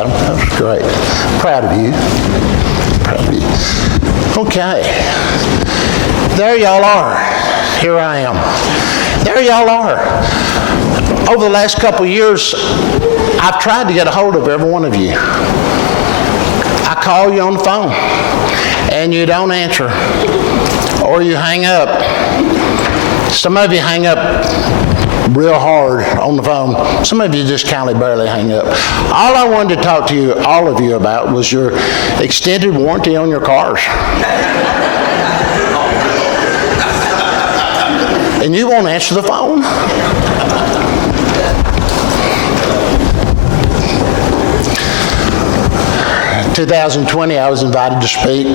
Adam. That was great. Proud of you. Proud of you. Okay. There y'all are. Here I am. There y'all are. Over the last couple of years, I've tried to get a hold of every one of you. I call you on the phone, and you don't answer, or you hang up. Some of you hang up real hard on the phone. Some of you just kind of barely hang up. All I wanted to talk to you, all of you, about was your extended warranty on your cars. And you won't answer the phone. 2020, I was invited to speak.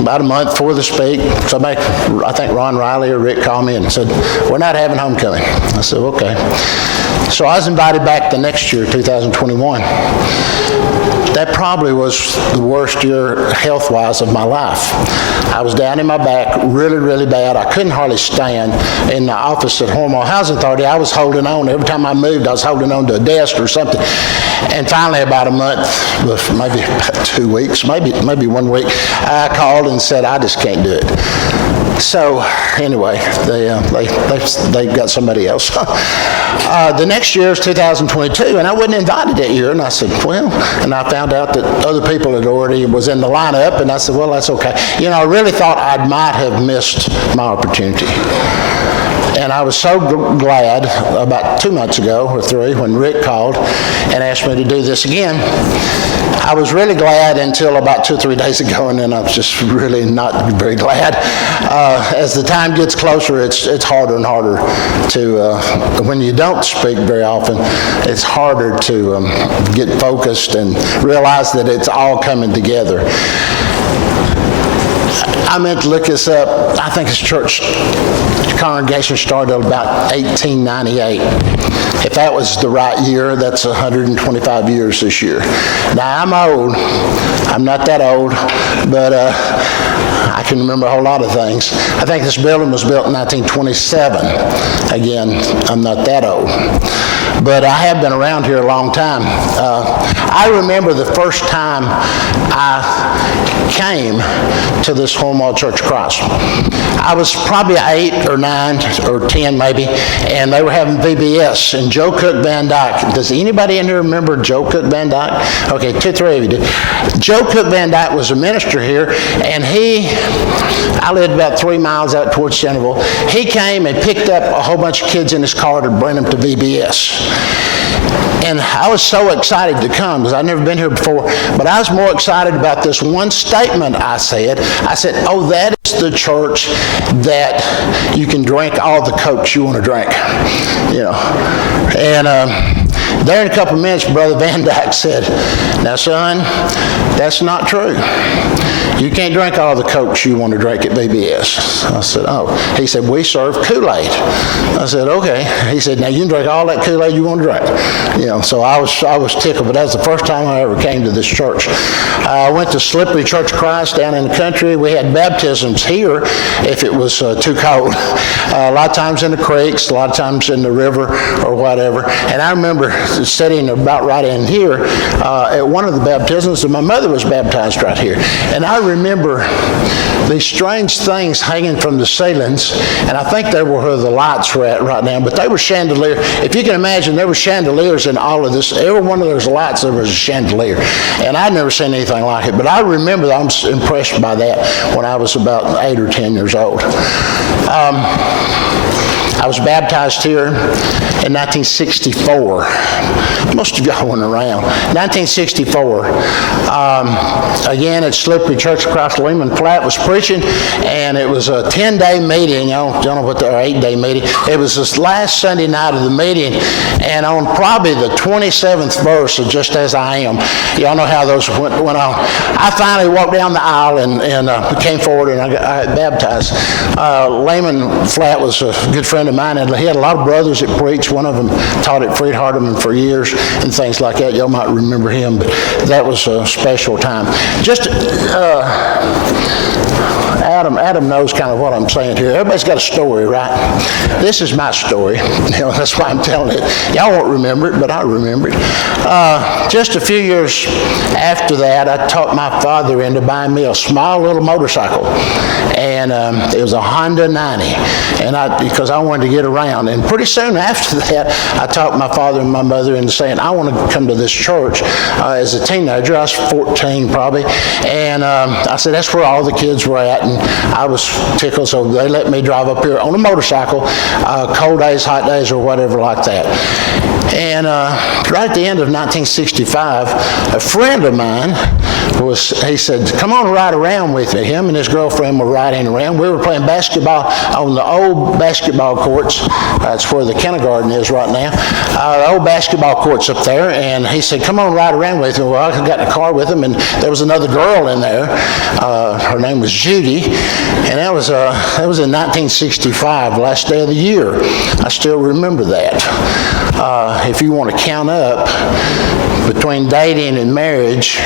About a month before the speak, somebody, I think Ron Riley or Rick, called me and said, "We're not having homecoming." I said, "Okay." So I was invited back the next year, 2021. That probably was the worst year health-wise of my life. I was down in my back really, really bad. I couldn't hardly stand. In the office at Hormel Housing Authority, I was holding on. Every time I moved, I was holding on to a desk or something. And finally, about a month, maybe about 2 weeks, maybe 1 week, I called and said, "I just can't do it." So anyway, they got somebody else. The next year is 2022, and I wasn't invited that year. And I said, "Well," and I found out that other people had already was in the lineup, and I said, "Well, that's okay." You know, I really thought I might have missed my opportunity. And I was so glad about 2 months ago or 3 when Rick called and asked me to do this again. I was really glad until about 2 or 3 days ago, and then I was just really not very glad. As the time gets closer, it's harder and harder to, when you don't speak very often, it's harder to get focused and realize that it's all coming together. I meant to look this up. I think this church congregation started about 1898. If that was the right year, that's 125 years this year. Now, I'm old. I'm not that old, but I can remember a whole lot of things. I think this building was built in 1927. Again, I'm not that old. But I have been around here a long time. I remember the first time I came to this Hormel Church of Christ. I was probably 8 or 9 or 10 maybe, and they were having VBS, and Joe Cook Van Dyke. Does anybody in here remember Joe Cook Van Dyke? Okay, 2 or 3 of you do. Joe Cook Van Dyke was a minister here, and I lived about 3 miles out towards Centerville. He came and picked up a whole bunch of kids in his car to bring them to VBS. And I was so excited to come because I'd never been here before, but I was more excited about this one statement I said. I said, "Oh, that is the church that you can drink all the Cokes you want to drink." You know. And there in a couple of minutes, Brother Van Dyke said, "Now, son, that's not true. You can't drink all the Cokes you want to drink at VBS." I said, "Oh." He said, "We serve Kool-Aid." I said, "Okay." He said, "Now you can drink all that Kool-Aid you want to drink." You know, so I was tickled, but that was the first time I ever came to this church. I went to Slippery Church of Christ down in the country. We had baptisms here if it was too cold. A lot of times in the creeks, a lot of times in the river or whatever. And I remember sitting about right in here at one of the baptisms, and my mother was baptized right here. And I remember these strange things hanging from the ceilings, and I think they were where the lights were at right now, but they were chandelier. If you can imagine, there were chandeliers in all of this. Every one of those lights, there was a chandelier. And I'd never seen anything like it, but I remember I was impressed by that when I was about 8 or 10 years old. I was baptized here in 1964. Most of y'all weren't around. 1964. Again, at Slippery Church of Christ, Lehman Platt was preaching, and it was a 10-day meeting. I don't know what the 8-day meeting. It was this last Sunday night of the meeting, and on probably the 27th verse of Just As I Am, y'all know how those went on. I finally walked down the aisle and came forward, and I got baptized. Lehman Platt was a good friend of mine, and he had a lot of brothers that preached. One of them taught at Freed Hardeman for years and things like that. Y'all might remember him, but that was a special time. Just Adam knows kind of what I'm saying here. Everybody's got a story, right? This is my story. That's why I'm telling it. Y'all won't remember it, but I remember it. Just a few years after that, I talked my father into buying me a small little motorcycle, and it was a Honda 90, and because I wanted to get around. And pretty soon after that, I talked my father and my mother into saying, I want to come to this church. As a teenager, I was 14 probably, and I said, that's where all the kids were at, and I was tickled, so they let me drive up here on a motorcycle, cold days, hot days, or whatever like that. And right at the end of 1965, a friend of mine he said, come on, ride around with me. Him and his girlfriend were riding around. We were playing basketball on the old basketball courts. That's where the kindergarten is right now. The old basketball courts up there. And he said, come on, ride around with me. Well, I got in the car with him, and there was another girl in there. Her name was Judy. And that was in 1965, last day of the year. I still remember that. If you want to count up between dating and marriage,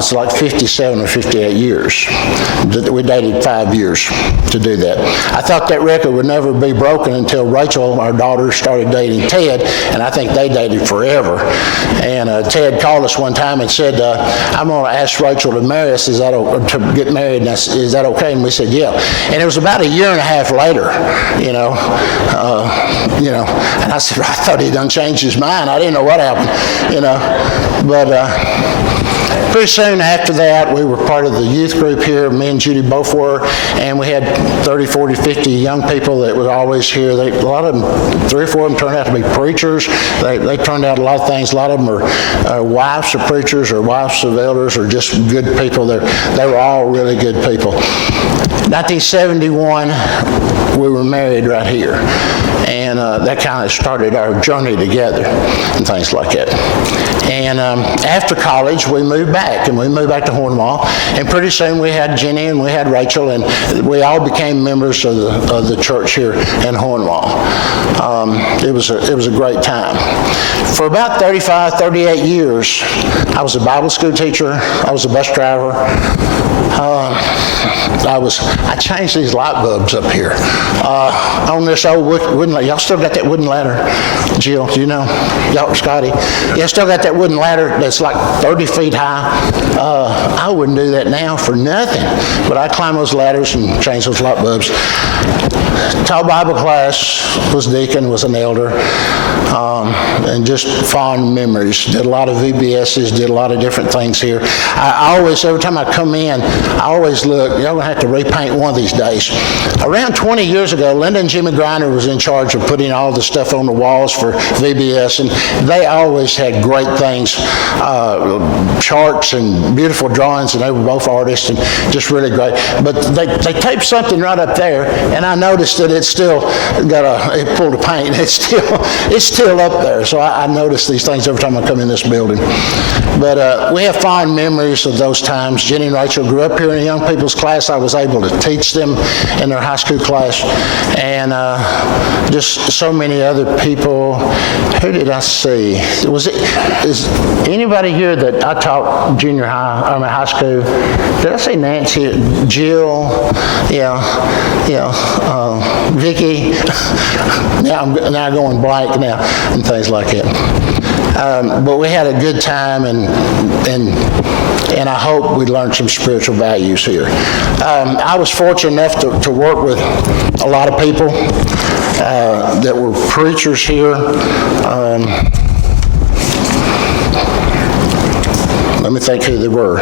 it's like 57 or 58 years. We dated 5 years to do that. I thought that record would never be broken until Rachel, our daughter, started dating Ted, and I think they dated forever. And Ted called us one time and said, I'm going to ask Rachel to marry us, to get married, and is that okay? And we said, yeah. And it was about a year and a half later, and I said, I thought he'd done changed his mind. I didn't know what happened, but pretty soon after that, we were part of the youth group here. Me and Judy both were, and we had 30, 40, 50 young people that were always here. A lot of them, 3 or 4 of them turned out to be preachers. They turned out a lot of things. A lot of them are wives of preachers or wives of elders or just good people. They were all really good people. 1971, we were married right here. And that kind of started our journey together and things like that. And after college, we moved back, and we moved back to Hornwall. And pretty soon we had Jenny and we had Rachel, and we all became members of the church here in Hornwall. It was a great time. For about 35, 38 years, I was a Bible school teacher. I was a bus driver. I changed these light bulbs up here on this old wooden ladder. Y'all still got that wooden ladder, Jill? Do you know? Y'all, Scotty? Yeah, still got that wooden ladder that's like 30 feet high. I wouldn't do that now for nothing, but I climb those ladders and change those light bulbs. Taught Bible class, was deacon, was an elder, and just fond memories. Did a lot of VBSs, did a lot of different things here. I always, every time I come in, I always look, y'all gonna have to repaint one of these days. Around 20 years ago, Linda and Jimmy Griner was in charge of putting all the stuff on the walls for VBS, and they always had great things, charts and beautiful drawings, and they were both artists and just really great. But they taped something right up there, and I noticed that it still it pulled the paint. It's still up there. So I notice these things every time I come in this building. But we have fond memories of those times. Jenny and Rachel grew up here in a young people's class. I was able to teach them in their high school class, and just so many other people. Who did I see? Is anybody here that I taught high school? Did I say Nancy, Jill? Vicky. Now I'm going blank now and things like that. But we had a good time, and I hope we learned some spiritual values here. I was fortunate enough to work with a lot of people that were preachers here. Let me think who they were.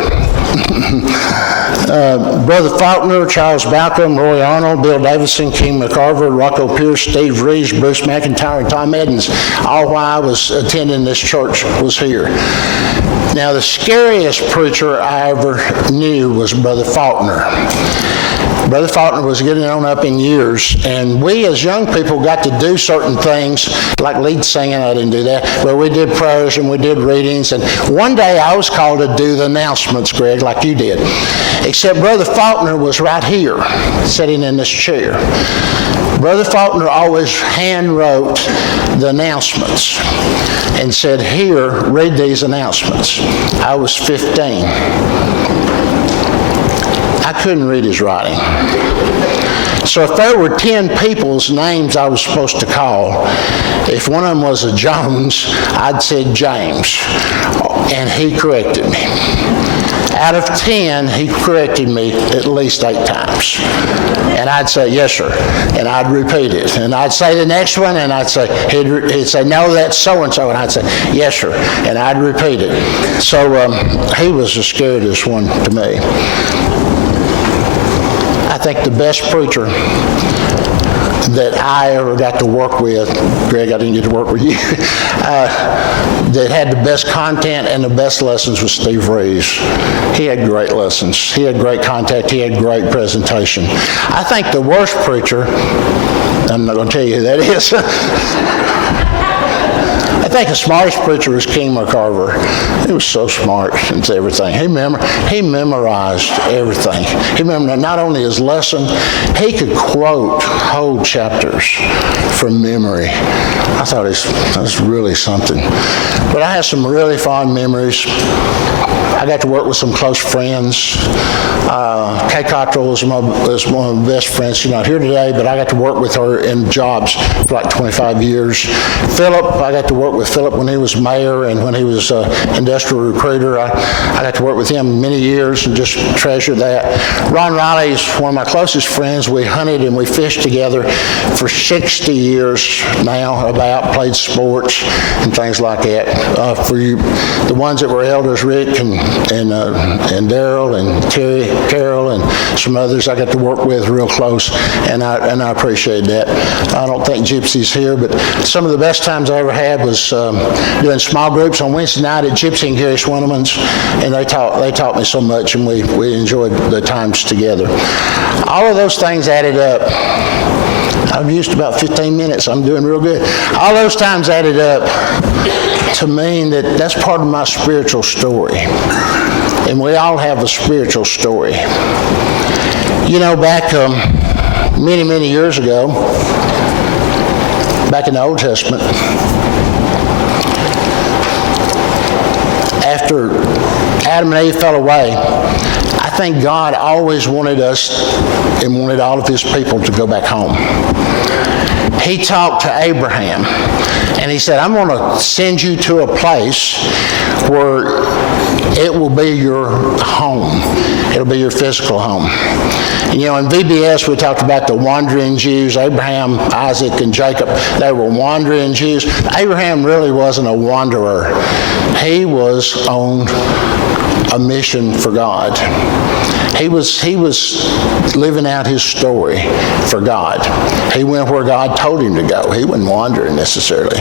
Brother Faulkner, Charles Balcom, Roy Arnold, Bill Davidson, King McCarver, Rocco Pierce, Steve Reeves, Bruce McIntyre, and Tom Edens, all while I was attending this church was here. Now, the scariest preacher I ever knew was Brother Faulkner. Brother Faulkner was getting on up in years, and we as young people got to do certain things, like lead singing. I didn't do that, but we did prayers and we did readings, and one day I was called to do the announcements, Greg, like you did, except Brother Faulkner was right here, sitting in this chair. Brother Faulkner always hand wrote the announcements and said, here, read these announcements. I was 15. I couldn't read his writing. So if there were 10 people's names I was supposed to call, if one of them was a Jones, I'd say James, and he corrected me. Out of 10, he corrected me at least 8 times. And I'd say, yes, sir. And I'd repeat it. And I'd say the next one, and he'd say, no, that's so-and-so. And I'd say, yes, sir. And I'd repeat it. So he was the scariest one to me. I think the best preacher that I ever got to work with, Greg, I didn't get to work with you, that had the best content and the best lessons was Steve Reeves. He had great lessons. He had great contact. He had great presentation. I think the worst preacher, I'm not going to tell you who that is, I think the smartest preacher was King McCarver. He was so smart into everything. He memorized everything. He memorized not only his lesson, he could quote whole chapters from memory. I thought that was really something. But I have some really fond memories. I got to work with some close friends. Kay Cottrell was one of my best friends. She's not here today, but I got to work with her in jobs for like 25 years. Philip, I got to work with Philip when he was mayor and when he was industrial recruiter. I got to work with him many years and just treasure that. Ron Riley is one of my closest friends. We hunted and we fished together for 60 years now, played sports and things like that. For you, the ones that were elders, Rick and Daryl and Terry, Carol, and some others I got to work with real close, and I appreciate that. I don't think Gypsy's here, but some of the best times I ever had was doing small groups on Wednesday night at Gypsy and Gary Swineman's, and they taught me so much, and we enjoyed the times together. All of those things added up. I've used about 15 minutes. I'm doing real good. All those times added up to mean that that's part of my spiritual story. And we all have a spiritual story. You know, back many, many years ago, back in the Old Testament, after Adam and Eve fell away, I think God always wanted us and wanted all of his people to go back home. He talked to Abraham and he said, I'm going to send you to a place where it will be your home. It'll be your physical home. And, you know, in VBS, we talked about the wandering Jews, Abraham, Isaac, and Jacob. They were wandering Jews. Abraham really wasn't a wanderer. He was on a mission for God. He was living out his story for God. He went where God told him to go. He wasn't wandering necessarily.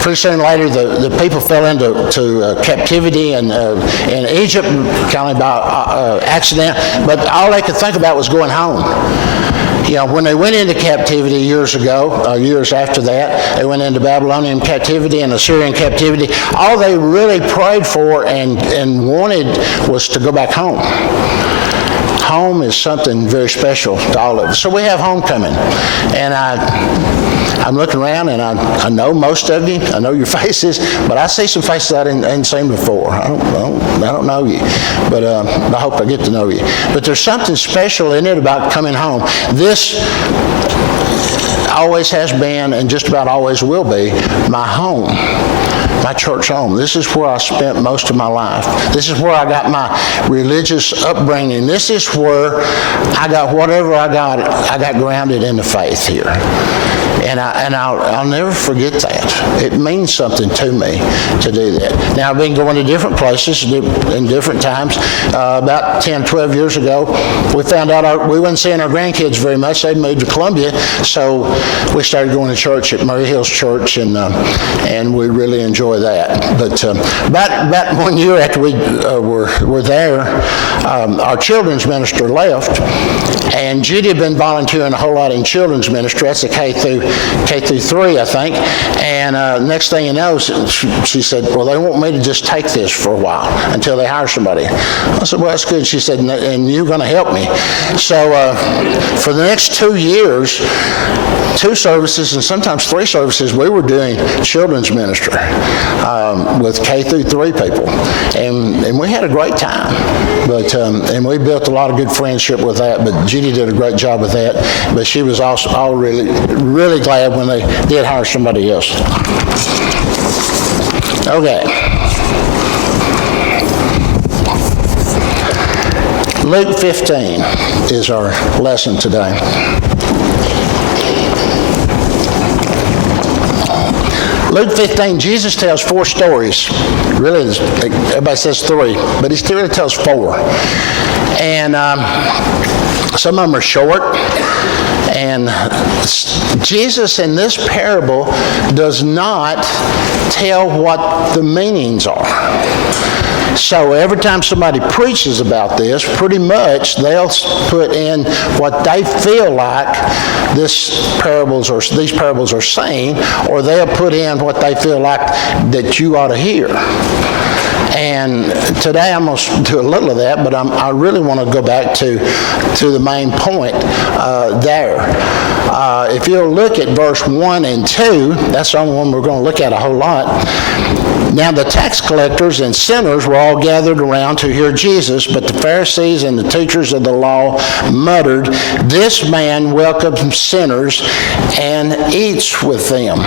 Pretty soon later, the people fell into captivity in Egypt, kind of by accident, but all they could think about was going home. You know, when they went into captivity years ago, years after that, they went into Babylonian captivity and Assyrian captivity. All they really prayed for and wanted was to go back home. Home is something very special to all of us. So we have homecoming. And I'm looking around and I know most of you. I know your faces, but I see some faces I didn't seen before. I don't know you, but I hope I get to know you. But there's something special in it about coming home. This always has been and just about always will be my home. My church home. This is where I spent most of my life. This is where I got my religious upbringing. This is where I got whatever I got grounded in the faith here. And I'll never forget that. It means something to me to do that. Now, I've been going to different places in different times. About 10, 12 years ago, we found out we weren't seeing our grandkids very much. They'd moved to Columbia, so we started going to church at Murray Hills Church, and we really enjoy that. But about 1 year after we were there, our children's minister left, and Judy had been volunteering a whole lot in children's ministry. That's the K through 3, I think. And next thing you know, she said, well, they want me to just take this for a while until they hire somebody. I said, well, that's good. She said, and you're going to help me. So for the next 2 years, 2 services and sometimes 3 services, we were doing children's ministry. with K through 3 people. And we had a great time. But and we built a lot of good friendship with that, but Judy did a great job with that. But she was also all really glad when they did hire somebody else. Okay. Luke 15 is our lesson today. Luke 15, Jesus tells 4 stories. Really, everybody says 3, but he still really tells 4. And some of them are short. And Jesus in this parable does not tell what the meanings are. So every time somebody preaches about this, pretty much they'll put in what they feel like these parables are saying, or they'll put in what they feel like that you ought to hear. And today I'm going to do a little of that, but I really want to go back to the main point there. If you'll look at verse 1 and 2, that's the only one we're going to look at a whole lot. Now the tax collectors and sinners were all gathered around to hear Jesus, but the Pharisees and the teachers of the law muttered, "This man welcomes sinners and eats with them."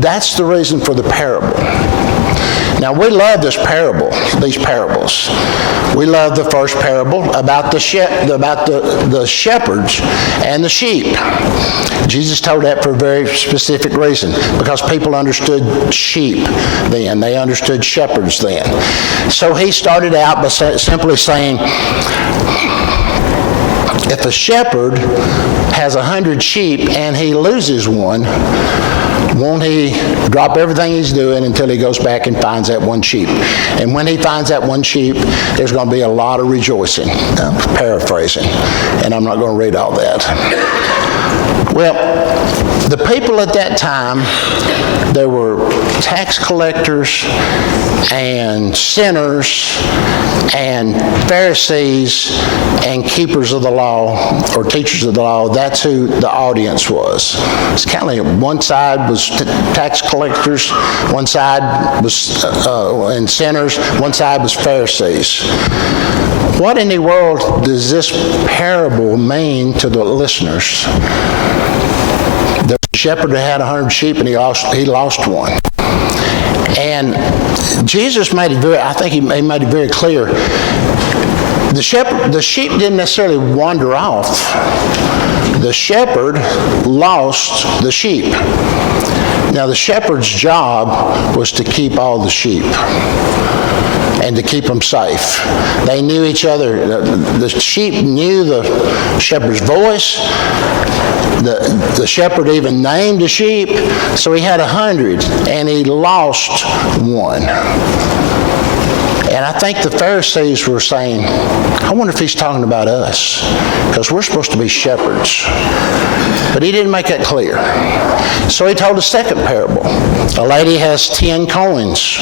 That's the reason for the parable. Now, we love these parables. We love the first parable about the shepherds and the sheep. Jesus told that for a very specific reason, because people understood sheep then. They understood shepherds then. So he started out by simply saying, if a shepherd has 100 sheep and he loses one, won't he drop everything he's doing until he goes back and finds that one sheep? And when he finds that one sheep, there's going to be a lot of rejoicing. Paraphrasing. And I'm not going to read all that. Well, the people at that time, there were tax collectors and sinners and Pharisees and keepers of the law, or teachers of the law. That's who the audience was. It's kind of like one side was tax collectors, one side was and sinners, one side was Pharisees. What in the world does this parable mean to the listeners? The shepherd had 100 sheep and he lost one. And Jesus made it he made it very clear. The sheep didn't necessarily wander off. The shepherd lost the sheep. Now the shepherd's job was to keep all the sheep and to keep them safe. They knew each other. The sheep knew the shepherd's voice. The shepherd even named the sheep. So he had 100 and he lost one. And I think the Pharisees were saying, I wonder if he's talking about us, because we're supposed to be shepherds. But he didn't make that clear. So he told a second parable. A lady has 10 coins,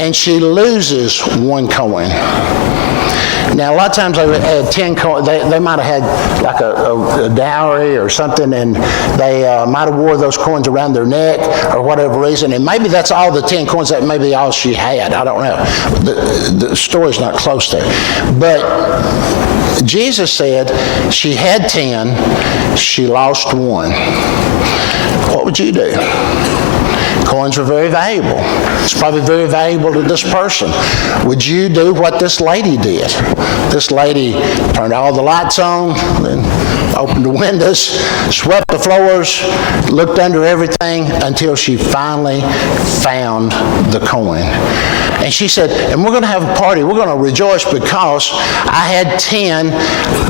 and she loses one coin. Now, a lot of times they had 10 coins. They might have had like a dowry or something, and they might have wore those coins around their neck or whatever reason. And maybe that's all the 10 coins. That may be all she had. I don't know. The story's not close there. But Jesus said she had 10. She lost one. What would you do? Coins are very valuable. It's probably very valuable to this person. Would you do what this lady did? This lady turned all the lights on, then opened the windows, swept the floors, looked under everything until she finally found the coin. And she said, and we're going to have a party. We're going to rejoice because I had 10.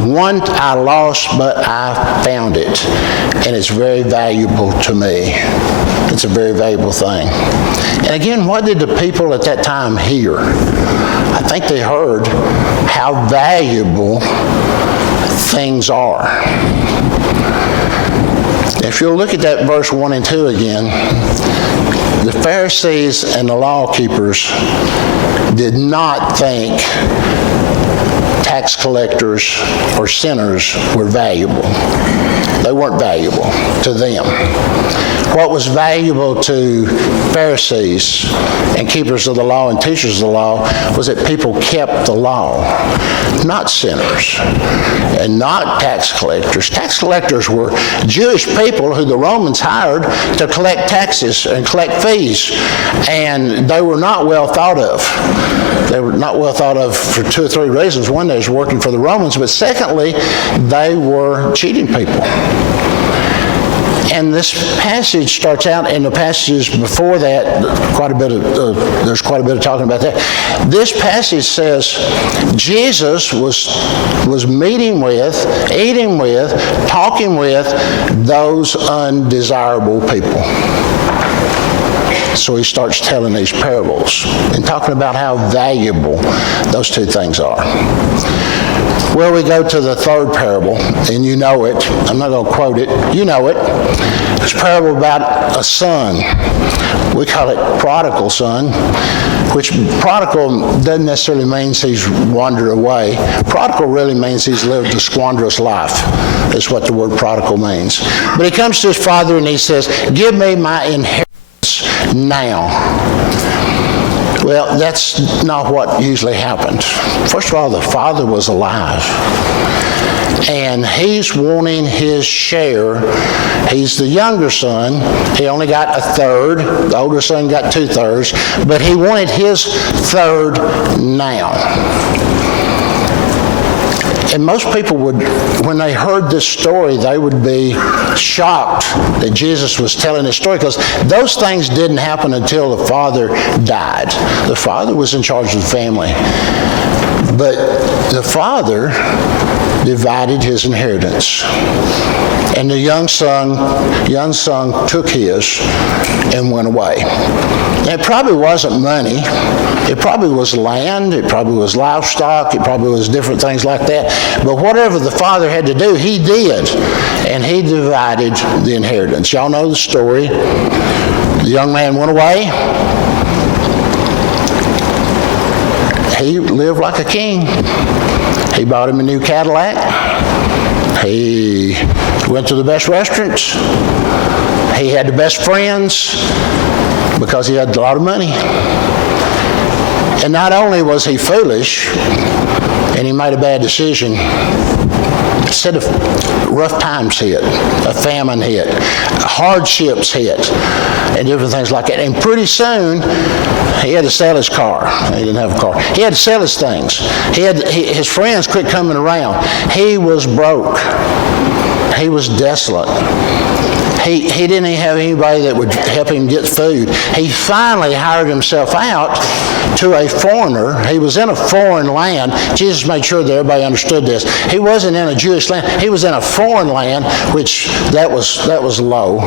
One I lost, but I found it. And it's very valuable to me. It's a very valuable thing. And again, what did the people at that time hear? I think they heard how valuable things are. If you'll look at that verse 1 and 2 again, the Pharisees and the law keepers did not think tax collectors or sinners were valuable. They weren't valuable to them. What was valuable to Pharisees and keepers of the law and teachers of the law was that people kept the law, not sinners and not tax collectors. Tax collectors were Jewish people who the Romans hired to collect taxes and collect fees, and they were not well thought of. They were not well thought of for two or three reasons. One, they was working for the Romans, but secondly, they were cheating people. And this passage starts out, and the passages before that, there's quite a bit of talking about that. This passage says Jesus was meeting with, eating with, talking with those undesirable people. So he starts telling these parables and talking about how valuable those two things are. Well, we go to the third parable, and you know it. I'm not going to quote it. You know it. It's a parable about a son. We call it prodigal son, which prodigal doesn't necessarily mean he's wandered away. Prodigal really means he's lived a squanderous life. That's what the word prodigal means. But he comes to his father and he says, "Give me my inheritance now." Well, that's not what usually happened. First of all, the father was alive, and he's wanting his share. He's the younger son. He only got a third. The older son got 2/3, but he wanted his third now. And most people would, when they heard this story, they would be shocked that Jesus was telling this story, because those things didn't happen until the father died. The father was in charge of the family. But the father divided his inheritance. And the young son took his and went away. And it probably wasn't money. It probably was land. It probably was livestock. It probably was different things like that. But whatever the father had to do, he did. And he divided the inheritance. Y'all know the story. The young man went away. He lived like a king. He bought him a new Cadillac. He went to the best restaurants. He had the best friends because he had a lot of money. And not only was he foolish and he made a bad decision, instead of rough times hit, a famine hit, hardships hit, and different things like that. And pretty soon, he had to sell his car. He didn't have a car. He had to sell his things. His friends quit coming around. He was broke. He was desolate. He didn't even have anybody that would help him get food. He finally hired himself out to a foreigner. He was in a foreign land. Jesus made sure that everybody understood this. He wasn't in a Jewish land. He was in a foreign land, which that was low.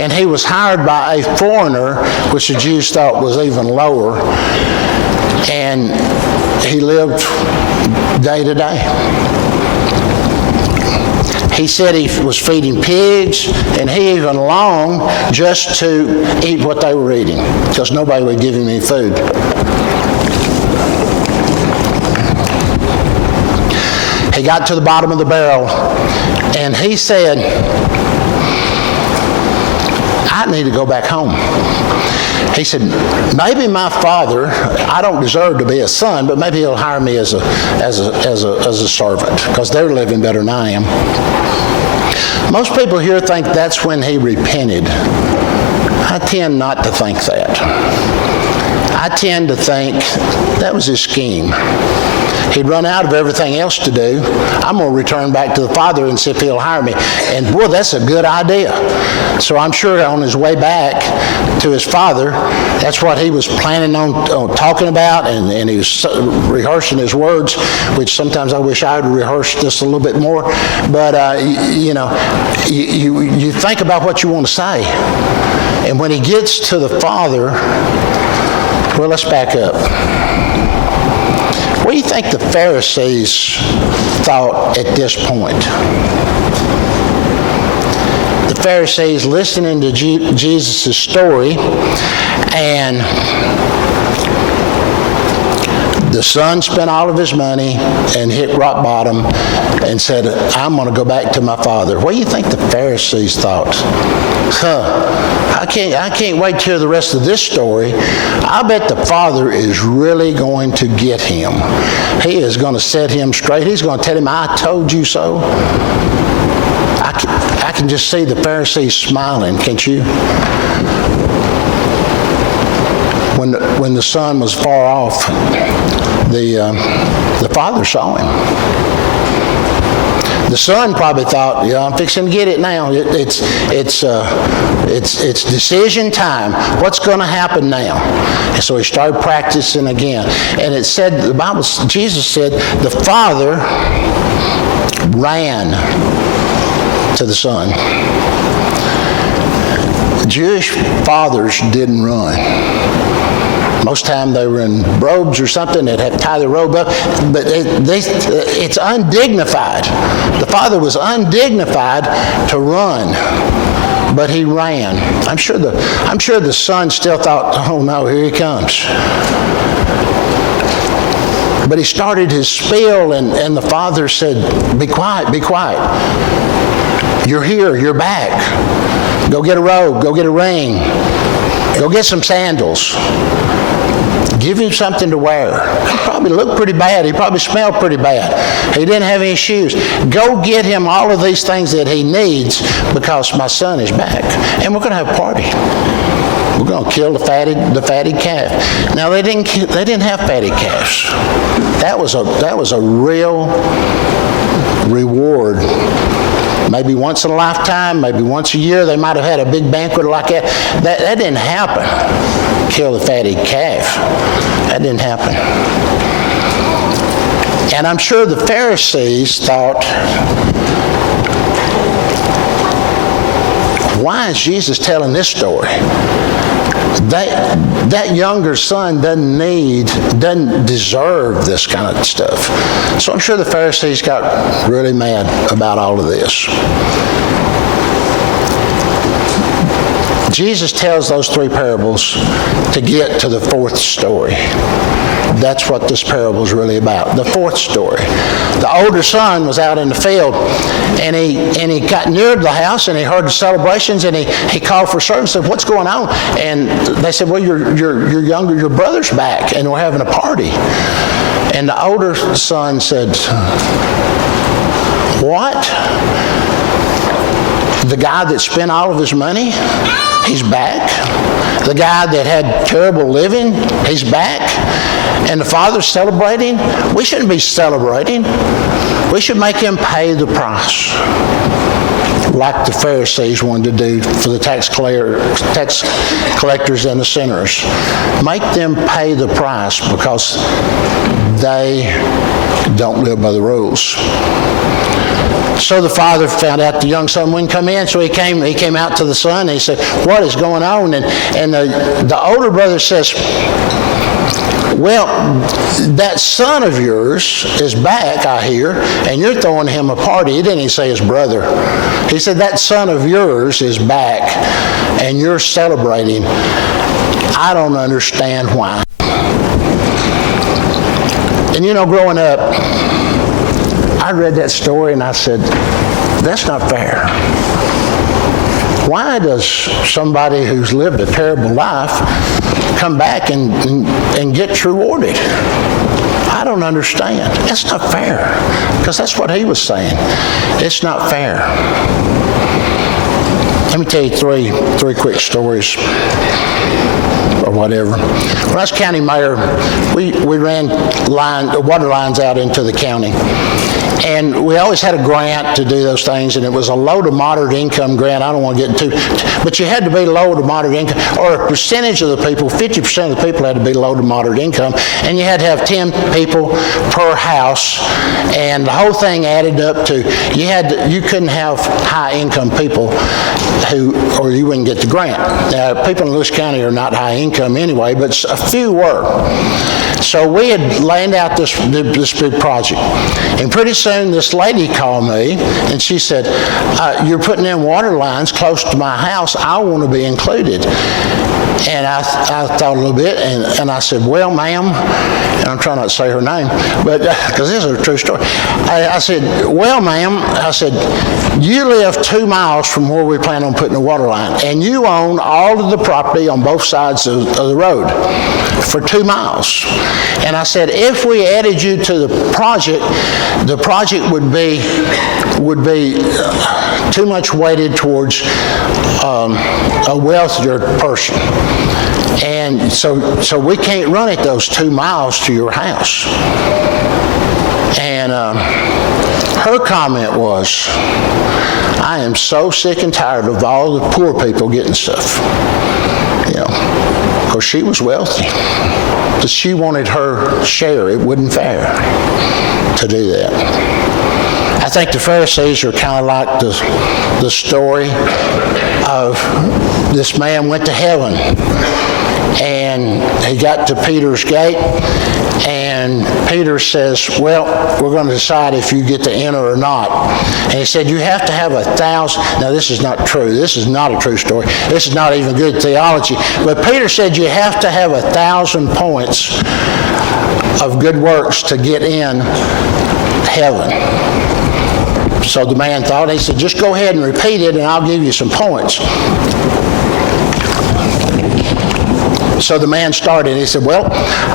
And he was hired by a foreigner, which the Jews thought was even lower. And he lived day to day. He said he was feeding pigs, and he even longed just to eat what they were eating, because nobody would give him any food. He got to the bottom of the barrel, and he said, "I need to go back home." He said, "Maybe my father, I don't deserve to be a son, but maybe he'll hire me as a servant, because they're living better than I am." Most people here think that's when he repented. I tend not to think that. I tend to think that was his scheme. He'd run out of everything else to do. I'm going to return back to the Father and see if he'll hire me. And boy, that's a good idea. So I'm sure on his way back to his father, that's what he was planning on talking about, and he was rehearsing his words, which sometimes I wish I had rehearsed this a little bit more. But, you think about what you want to say. And when he gets to the Father, well, let's back up. What do you think the Pharisees thought at this point? The Pharisees listening to Jesus' story, and The son spent all of his money and hit rock bottom and said, I'm going to go back to my father. What do you think the Pharisees thought? I can't wait to hear the rest of this story. I bet the father is really going to get him. He is going to set him straight. He's going to tell him, I told you so. I can just see the Pharisees smiling, can't you? When the son was far off, the father saw him. The son probably thought, yeah, I'm fixing to get it now. It's decision time. What's going to happen now? And so he started practicing again. And it said, Jesus said, the father ran to the son. Jewish fathers didn't run. Most time they were in robes or something. They'd have to tie the robe up. But it's undignified. The father was undignified to run, but he ran. I'm sure the son still thought, oh no, here he comes. But he started his spiel, and the father said, be quiet, be quiet. You're here, you're back. Go get a robe, go get a ring, go get some sandals. Give him something to wear. He probably looked pretty bad. He probably smelled pretty bad. He didn't have any shoes. Go get him all of these things that he needs because my son is back. And we're going to have a party. We're going to kill the fatted calf. Now, they didn't have fatted calves. That was a real reward. Maybe once in a lifetime, maybe once a year, they might have had a big banquet like that. That didn't happen. Kill the fatted calf. That didn't happen. And I'm sure the Pharisees thought, why is Jesus telling this story? That younger son doesn't deserve this kind of stuff. So I'm sure the Pharisees got really mad about all of this. Jesus tells those three parables to get to the fourth story. That's what this parable is really about. The fourth story. The older son was out in the field, and he got near the house, and he heard the celebrations, and he called for servants and said, what's going on? And they said, well, your brother's back, and we're having a party. And the older son said, what? The guy that spent all of his money, he's back. The guy that had terrible living, he's back. And the father's celebrating. We shouldn't be celebrating. We should make him pay the price, like the Pharisees wanted to do for the tax collectors and the sinners. Make them pay the price because they don't live by the rules. So the father found out the young son wouldn't come in, so he came out to the son, and he said, what is going on? And the older brother says, well, that son of yours is back, I hear, and you're throwing him a party. He didn't even say his brother. He said, that son of yours is back, and you're celebrating. I don't understand why. And growing up, I read that story and I said, that's not fair. Why does somebody who's lived a terrible life come back and get rewarded? I don't understand. That's not fair. Because that's what he was saying. It's not fair. Let me tell you three quick stories. Or whatever. When I was county mayor, we ran water lines out into the county. And we always had a grant to do those things, and it was a low to moderate income grant. I don't want to get into, but you had to be low to moderate income, or a percentage of the people, 50% of the people had to be low to moderate income, and you had to have 10 people per house, and the whole thing added up to, you couldn't have high income people or you wouldn't get the grant. Now, people in Lewis County are not high income anyway, but a few were. So we had laid out this big project. And pretty soon this lady called me and she said, you're putting in water lines close to my house. I want to be included. And I thought a little bit, and I said, well, ma'am, and I'm trying not to say her name, but because this is a true story. I said, well, ma'am, I said, you live 2 miles from where we plan on putting the water line, and you own all of the property on both sides of the road for 2 miles. And I said, if we added you to the project would be too much weighted towards a wealthier person. And so we can't run it those 2 miles to your house. And her comment was, I am so sick and tired of all the poor people getting stuff. You know, because she was wealthy. But she wanted her share. It wasn't fair to do that. I think the Pharisees are kind of like the story of this man went to heaven, and he got to Peter's gate, and Peter says, well, we're going to decide if you get to enter or not. And he said, you have to have 1,000. Now, this is not true. This is not a true story. This is not even good theology. But Peter said you have to have 1,000 points of good works to get in heaven. So the man thought, he said, just go ahead and repeat it and I'll give you some points. So the man started. He said, well,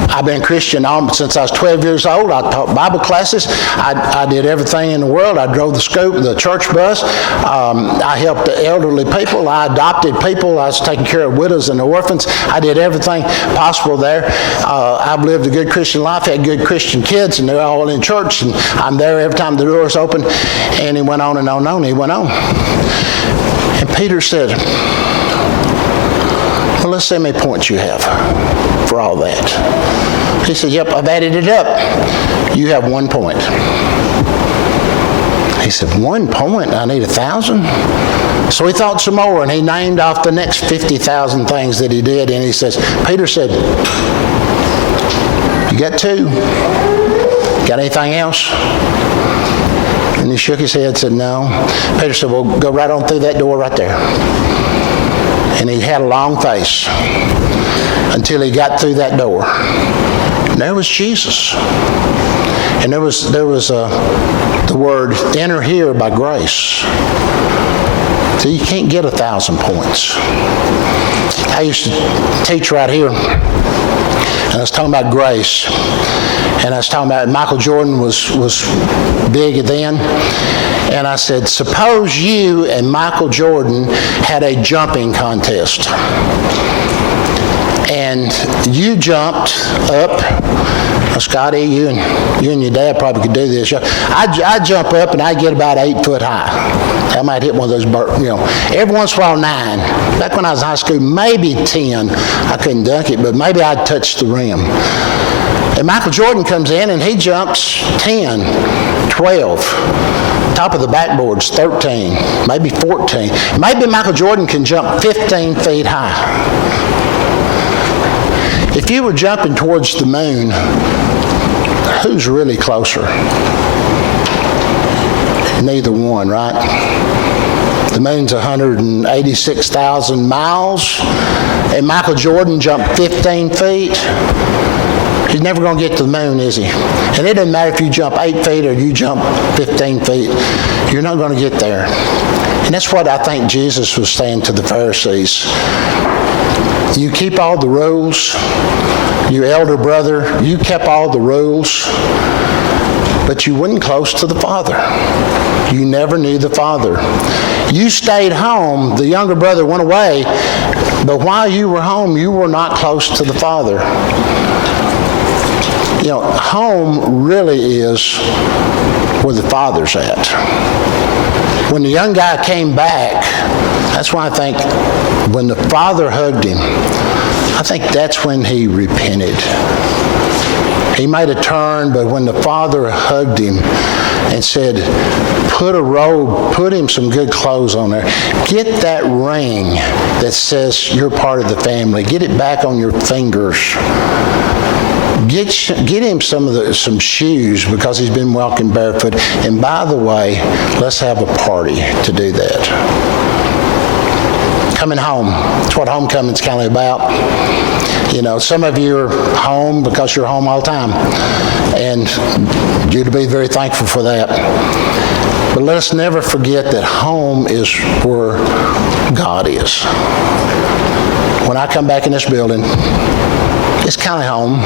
I've been Christian since I was 12 years old. I taught Bible classes. I did everything in the world. I drove the church bus. I helped the elderly people. I adopted people. I was taking care of widows and orphans. I did everything possible there. I've lived a good Christian life, had good Christian kids, and they're all in church, and I'm there every time the door's open. And he went on and on and on. He went on. And Peter said, well, let's see how many points you have for all that. He said, yep, I've added it up. You have 1 point. He said, 1 point? I need 1,000? So he thought some more, and he named off the next 50,000 things that he did, and he says, Peter said, you got 2. Got anything else? And he shook his head and said, no. Peter said, well, go right on through that door right there. And he had a long face until he got through that door. And there was Jesus. And there was the word, enter here by grace. So you can't get 1,000 points. I used to teach right here, and I was talking about grace. And I was talking about Michael Jordan was big then. And I said, suppose you and Michael Jordan had a jumping contest. And you jumped up. Scotty, you and your dad probably could do this. I jump up and I get about 8 foot high. I might hit one of those, every once in a while 9. Back when I was in high school, maybe 10. I couldn't dunk it, but maybe I'd touch the rim. And Michael Jordan comes in and he jumps 10, 12. Top of the backboard's 13, maybe 14. Maybe Michael Jordan can jump 15 feet high. If you were jumping towards the moon, who's really closer? Neither one, right? The moon's 186,000 miles, and Michael Jordan jumped 15 feet. He's never going to get to the moon, is he? And it doesn't matter if you jump 8 feet or you jump 15 feet. You're not going to get there. And that's what I think Jesus was saying to the Pharisees. You keep all the rules. Your elder brother, you kept all the rules, but you weren't close to the Father. You never knew the Father. You stayed home. The younger brother went away, but while you were home, you were not close to the Father. You know, home really is where the Father's at. When the young guy came back, that's why I think when the Father hugged him, I think that's when he repented. He made a turn, but when the Father hugged him and said, put a robe, put him some good clothes on there, get that ring that says you're part of the family, get it back on your fingers. Get him some shoes because he's been walking barefoot. And by the way, let's have a party to do that. coming home. That's what homecoming's kind of about. You know, some of you are home because you're home all the time, and you to be very thankful for that. But let us never forget that home is where God is. When I come back in this building, it's kind of home.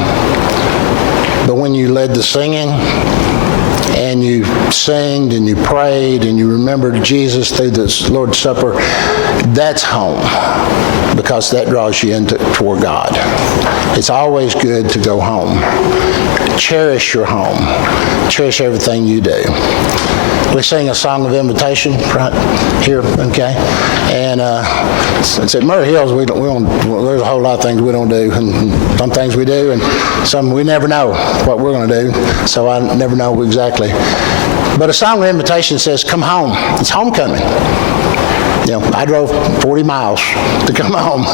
But when you led the singing, and you sang and you prayed and you remembered Jesus through this Lord's Supper, that's home, because that draws you toward God. It's always good to go home. Cherish your home. Cherish everything you do. We sing a song of invitation right here, okay? And it's at Murray Hills. There's a whole lot of things we don't do, and some things we do, and some we never know what we're going to do. So I never know exactly. But a song of invitation says, "Come home." It's homecoming. You know, I drove 40 miles to come home,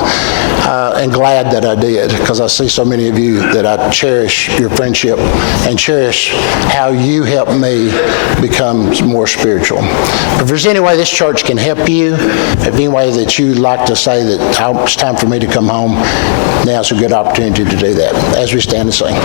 and glad that I did, because I see so many of you that I cherish your friendship and cherish how you help me become more spiritual. If there's any way this church can help you, if any way that you'd like to say that it's time for me to come home, now's a good opportunity to do that as we stand and sing.